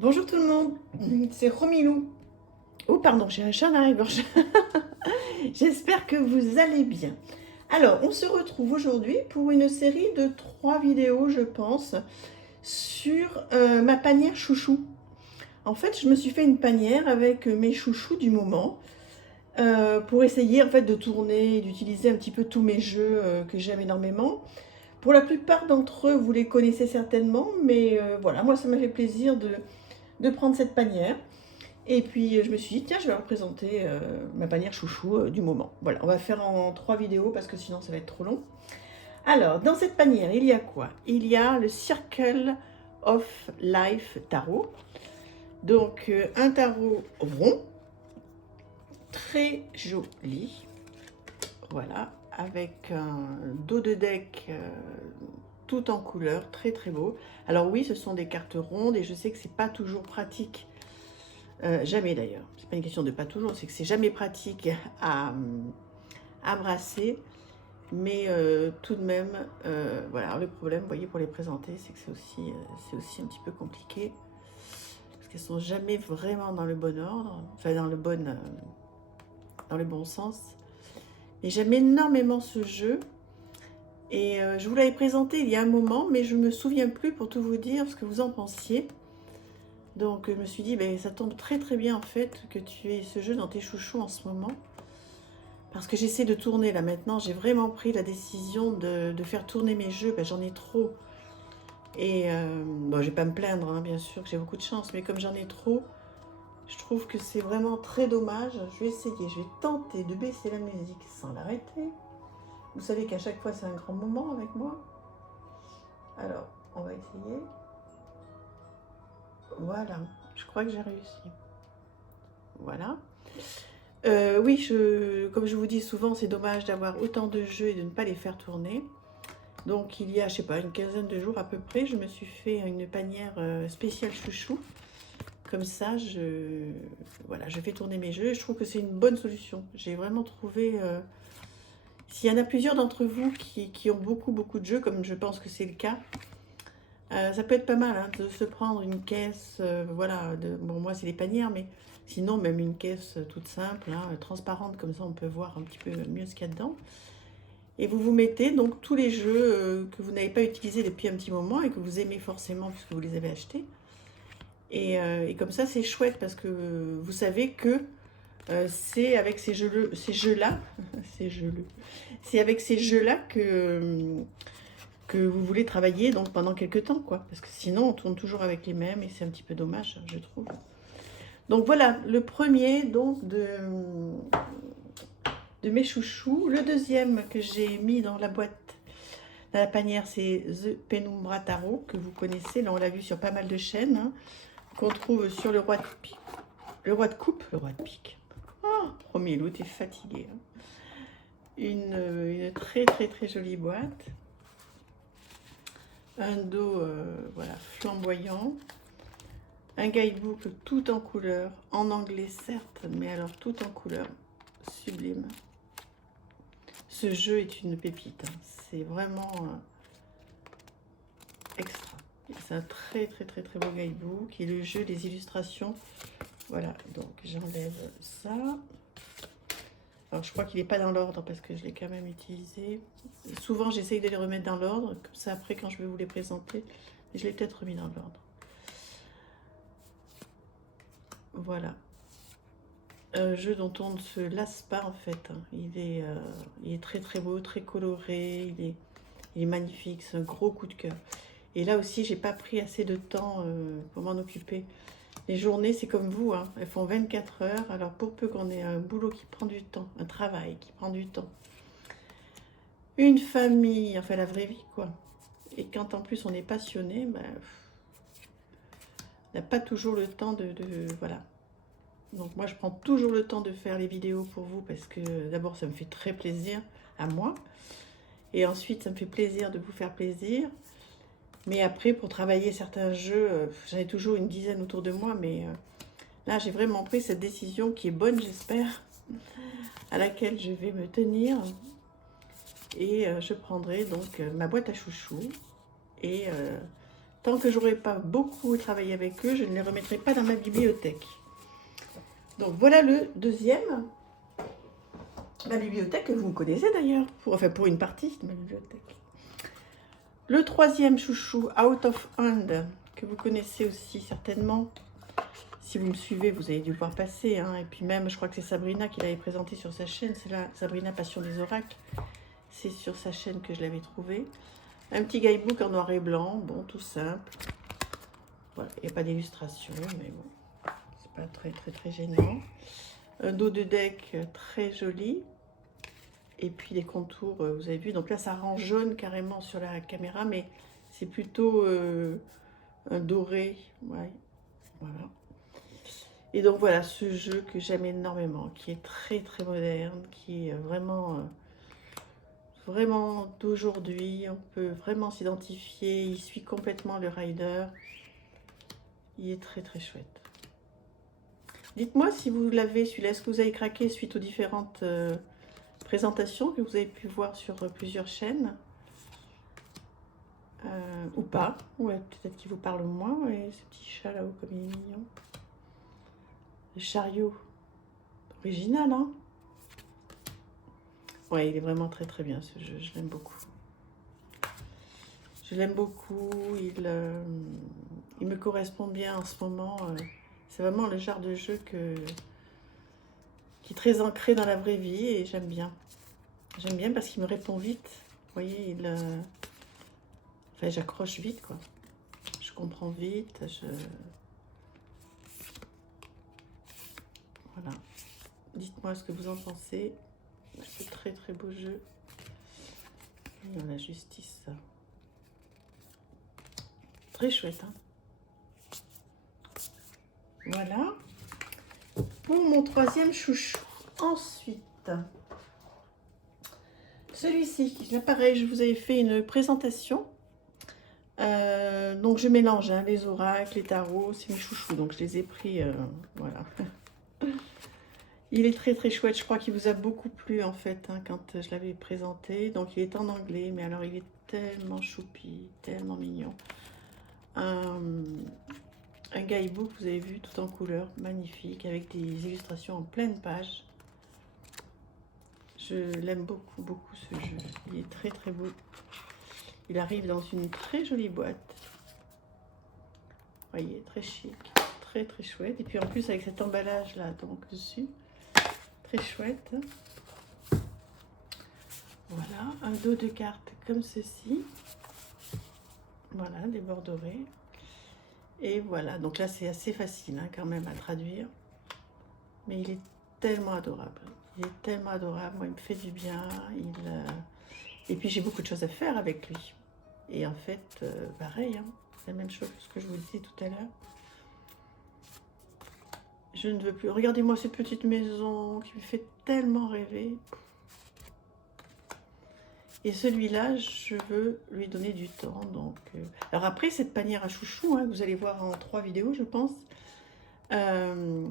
Bonjour tout le monde, c'est Romilou. Oh pardon, j'ai un chat dans la gorge. J'espère que vous allez bien. Alors, on se retrouve aujourd'hui pour une série de 3 vidéos, je pense, sur ma panière chouchou. En fait, je me suis fait une panière avec mes chouchous du moment pour essayer en fait de tourner et d'utiliser un petit peu tous mes jeux que j'aime énormément. Pour la plupart d'entre eux, vous les connaissez certainement, mais voilà, moi ça m'a fait plaisir de prendre cette panière. Et puis je me suis dit, tiens, je vais leur présenter ma panière chouchou du moment. Voilà, on va faire en 3 vidéos parce que sinon ça va être trop long. Alors, dans cette panière, il y a quoi? Il y a le Circle of Life tarot. Donc, un tarot rond, très joli. Voilà, avec un dos de deck tout en couleur, très très beau. Alors oui, ce sont des cartes rondes et je sais que c'est pas toujours pratique. Jamais d'ailleurs, c'est pas une question de pas toujours, c'est que c'est jamais pratique à brasser, mais tout de même, voilà, le problème, vous voyez, pour les présenter, c'est que c'est aussi un petit peu compliqué, parce qu'elles sont jamais vraiment dans le bon ordre, enfin dans le bon sens. Et j'aime énormément ce jeu, et je vous l'avais présenté il y a un moment, mais je me souviens plus pour tout vous dire ce que vous en pensiez. Donc je me suis dit, ben, ça tombe très très bien en fait que tu aies ce jeu dans tes chouchous en ce moment. Parce que j'essaie de tourner là maintenant, j'ai vraiment pris la décision de faire tourner mes jeux, ben, j'en ai trop. Et bon, je vais pas me plaindre, hein, bien sûr que j'ai beaucoup de chance, mais comme j'en ai trop, je trouve que c'est vraiment très dommage. Je vais essayer, je vais tenter de baisser la musique sans l'arrêter. Vous savez qu'à chaque fois c'est un grand moment avec moi. Alors, on va essayer. Voilà, je crois que j'ai réussi. Voilà. Oui, comme je vous dis souvent, c'est dommage d'avoir autant de jeux et de ne pas les faire tourner. Donc il y a, je sais pas, une quinzaine de jours à peu près, je me suis fait une panière spéciale chouchou. Comme ça, voilà, je fais tourner mes jeux et je trouve que c'est une bonne solution. J'ai vraiment trouvé... s'il y en a plusieurs d'entre vous qui ont beaucoup de jeux, comme je pense que c'est le cas, ça peut être pas mal hein, de se prendre une caisse, voilà, bon moi c'est les panières, mais sinon même une caisse toute simple, hein, transparente, comme ça on peut voir un petit peu mieux ce qu'il y a dedans. Et vous vous mettez donc tous les jeux que vous n'avez pas utilisés depuis un petit moment et que vous aimez forcément puisque vous les avez achetés. Et comme ça c'est chouette parce que vous savez que c'est avec ces jeux-là, c'est avec ces jeux-là que vous voulez travailler donc pendant quelques temps, quoi. Parce que sinon, on tourne toujours avec les mêmes et c'est un petit peu dommage, je trouve. Donc voilà, le premier donc de mes chouchous. Le deuxième que j'ai mis dans la boîte, dans la panière, c'est The Penumbra Tarot, que vous connaissez. Là, on l'a vu sur pas mal de chaînes, hein, qu'on trouve sur le roi de pique. Le roi de coupe, le roi de pique. Oh, premier lot, t'es fatigué. Hein. Une très jolie boîte. Un dos voilà, flamboyant, un guidebook tout en couleur, en anglais certes, mais alors tout en couleur, sublime. Ce jeu est une pépite, hein. C'est vraiment extra. C'est un très beau guidebook et le jeu, les illustrations, voilà, donc j'enlève ça. Alors je crois qu'il n'est pas dans l'ordre parce que je l'ai quand même utilisé. Souvent j'essaye de les remettre dans l'ordre, comme ça après quand je vais vous les présenter, je l'ai peut-être remis dans l'ordre. Voilà. Un jeu dont on ne se lasse pas en fait. Il est très beau, très coloré, il est magnifique, c'est un gros coup de cœur. Et là aussi, j'ai pas pris assez de temps pour m'en occuper. Les journées, c'est comme vous, hein, elles font 24 heures. Alors pour peu qu'on ait un boulot qui prend du temps, un travail qui prend du temps, une famille, enfin la vraie vie quoi. Et quand en plus on est passionné, ben, on n'a pas toujours le temps voilà. Donc moi je prends toujours le temps de faire les vidéos pour vous parce que d'abord ça me fait très plaisir à moi. Et ensuite ça me fait plaisir de vous faire plaisir. Mais après pour travailler certains jeux, j'en ai toujours une dizaine autour de moi. Mais là j'ai vraiment pris cette décision qui est bonne j'espère. À laquelle je vais me tenir. Et je prendrai donc ma boîte à chouchous. Et Tant que j'aurai pas beaucoup travaillé avec eux, je ne les remettrai pas dans ma bibliothèque. Donc voilà le deuxième. Ma bibliothèque que vous me connaissez d'ailleurs, pour une partie de ma bibliothèque. Le troisième chouchou, Out of Hand, que vous connaissez aussi certainement. Si vous me suivez, vous avez dû le voir passer. Hein. Et puis même, je crois que c'est Sabrina qui l'avait présenté sur sa chaîne. C'est là, Sabrina Passion des Oracles. C'est sur sa chaîne que je l'avais trouvé. Un petit guidebook en noir et blanc, bon, tout simple. Voilà, il n'y a pas d'illustration, mais bon, c'est pas très gênant. Un dos de deck très joli. Et puis les contours, vous avez vu, donc là ça rend jaune carrément sur la caméra, mais c'est plutôt un doré, ouais, voilà. Et donc voilà, ce jeu que j'aime énormément, qui est très moderne, qui est vraiment d'aujourd'hui. On peut vraiment s'identifier. Il suit complètement le rider. Il est très chouette. Dites-moi si vous l'avez celui-là. Est-ce que vous avez craqué suite aux différentes présentations que vous avez pu voir sur plusieurs chaînes ou pas. Ouais, peut-être qu'il vous parle moins. Ouais, ce petit chat là-haut comme il est mignon. Le chariot. Original, hein? Ouais, il est vraiment très bien ce jeu. Je l'aime beaucoup. Je l'aime beaucoup. Il me correspond bien en ce moment. C'est vraiment le genre de jeu qui est très ancré dans la vraie vie et j'aime bien. J'aime bien parce qu'il me répond vite. Vous voyez, enfin, j'accroche vite, quoi. Je comprends vite. Voilà. Dites-moi ce que vous en pensez. C'est très beau jeu. Et la justice. Très chouette, hein. Voilà. Pour mon troisième chouchou. Ensuite, celui-ci, là pareil, je vous avais fait une présentation. Donc je mélange hein, les oracles, les tarots, c'est mes chouchous. Donc je les ai pris, voilà. Il est très chouette, je crois qu'il vous a beaucoup plu en fait hein, quand je l'avais présenté. Donc il est en anglais, mais alors il est tellement choupi, tellement mignon. Un guidebook, vous avez vu, tout en couleur, magnifique, avec des illustrations en pleine page. Je l'aime beaucoup ce jeu, il est très beau. Il arrive dans une très jolie boîte. Vous voyez, très chic, très chouette. Et puis en plus avec cet emballage là, donc dessus, très chouette. Voilà, un dos de cartes comme ceci. Voilà, des bords dorés. Et voilà, donc là c'est assez facile hein, quand même à traduire. Mais il est tellement adorable. Il est tellement adorable, moi il me fait du bien. Et puis j'ai beaucoup de choses à faire avec lui. Et en fait, pareil, hein, c'est la même chose que ce que je vous disais tout à l'heure. Je ne veux plus. Regardez-moi cette petite maison qui me fait tellement rêver. Et celui-là, je veux lui donner du temps. Donc, alors après, cette panière à chouchou, hein, que vous allez voir en 3 vidéos, je pense, elle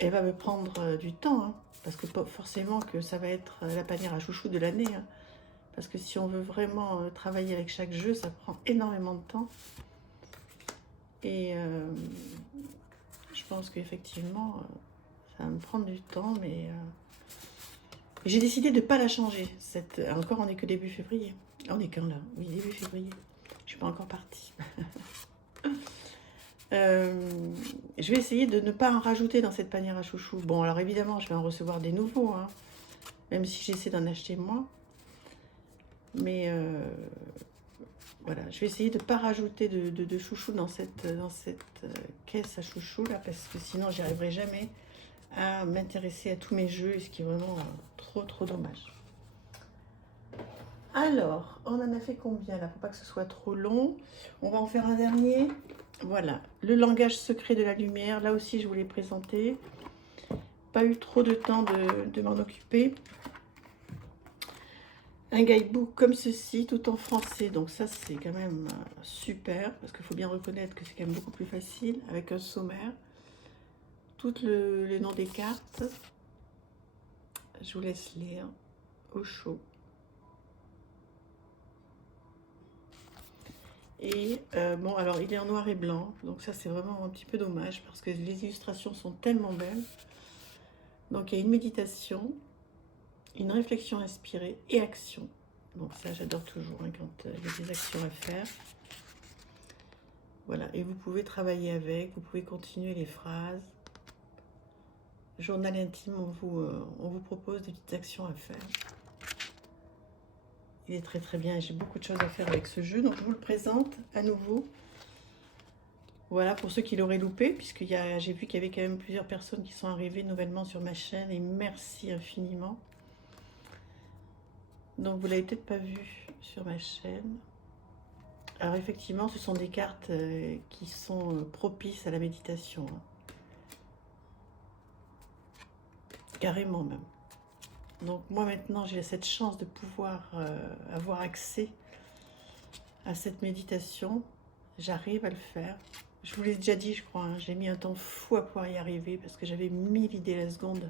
va me prendre du temps. Hein, parce que forcément que ça va être la panière à chouchou de l'année. Hein, parce que si on veut vraiment travailler avec chaque jeu, ça prend énormément de temps. Et je pense qu'effectivement, ça va me prendre du temps, mais j'ai décidé de ne pas la changer. Encore, on n'est que début février. On est quand là? Oui, début février. Je ne suis pas encore partie. Je vais essayer de ne pas en rajouter dans cette panière à chouchou. Bon, alors évidemment, je vais en recevoir des nouveaux, hein, même si j'essaie d'en acheter moins. Mais voilà, je vais essayer de ne pas rajouter de chouchou dans cette caisse à chouchou là, parce que sinon j'y arriverai jamais à m'intéresser à tous mes jeux, et ce qui est vraiment trop dommage. Alors, on en a fait combien là, pour pas que ce soit trop long? On va en faire un dernier. Voilà, le langage secret de la lumière. Là aussi, je vous l'ai présenté. Pas eu trop de temps de m'en occuper. Un guidebook comme ceci, tout en français. Donc ça, c'est quand même super, parce qu'il faut bien reconnaître que c'est quand même beaucoup plus facile, avec un sommaire. Tout le nom des cartes. Je vous laisse lire au chaud. Et bon, alors il est en noir et blanc, donc ça c'est vraiment un petit peu dommage parce que les illustrations sont tellement belles. Donc il y a une méditation, une réflexion inspirée et action. Donc ça j'adore toujours hein, quand il y a des actions à faire. Voilà, et vous pouvez travailler avec, vous pouvez continuer les phrases. Journal intime, on vous propose des petites actions à faire. Il est très très bien, j'ai beaucoup de choses à faire avec ce jeu, donc je vous le présente à nouveau. Voilà, pour ceux qui l'auraient loupé, puisque j'ai vu qu'il y avait quand même plusieurs personnes qui sont arrivées nouvellement sur ma chaîne, et merci infiniment. Donc vous l'avez peut-être pas vu sur ma chaîne. Alors effectivement, ce sont des cartes qui sont propices à la méditation. Hein. Carrément même. Donc moi maintenant j'ai cette chance de pouvoir avoir accès à cette méditation. J'arrive à le faire. Je vous l'ai déjà dit je crois, hein, j'ai mis un temps fou à pouvoir y arriver parce que j'avais 1000 idées la seconde.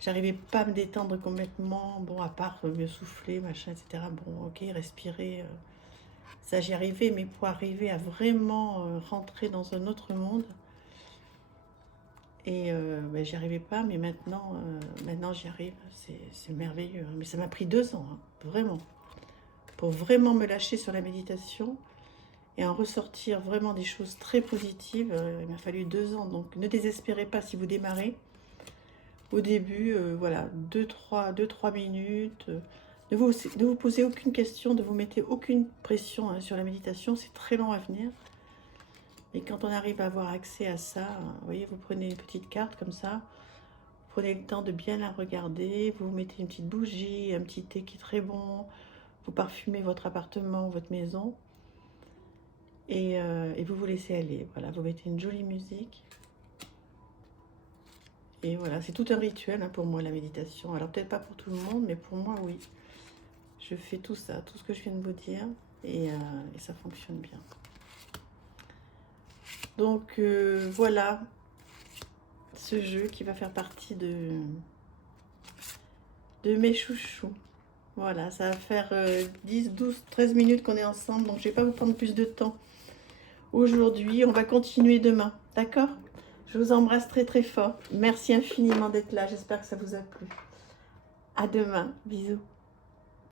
J'arrivais pas à me détendre complètement, bon à part me souffler, machin, etc. Bon ok, respirer, ça j'y arrivais, mais pour arriver à vraiment rentrer dans un autre monde, et ben, j'y arrivais pas, mais maintenant, maintenant j'y arrive, c'est merveilleux. Hein. Mais ça m'a pris 2 ans, hein, vraiment, pour vraiment me lâcher sur la méditation et en ressortir vraiment des choses très positives. Il m'a fallu 2 ans, donc ne désespérez pas si vous démarrez. Au début, voilà, 2-3 minutes. Ne vous posez aucune question, ne vous mettez aucune pression hein, sur la méditation, c'est très long à venir. Et quand on arrive à avoir accès à ça, vous voyez, vous prenez une petite carte comme ça, vous prenez le temps de bien la regarder, vous mettez une petite bougie, un petit thé qui est très bon, vous parfumez votre appartement, votre maison, et vous vous laissez aller. Voilà, vous mettez une jolie musique. Et voilà, c'est tout un rituel hein, pour moi, la méditation. Alors peut-être pas pour tout le monde, mais pour moi, oui. Je fais tout ça, tout ce que je viens de vous dire, et ça fonctionne bien. Donc voilà, ce jeu qui va faire partie de mes chouchous. Voilà, ça va faire 10, 12, 13 minutes qu'on est ensemble, donc je ne vais pas vous prendre plus de temps aujourd'hui. On va continuer demain, d'accord? Je vous embrasse très très fort. Merci infiniment d'être là, j'espère que ça vous a plu. À demain, bisous.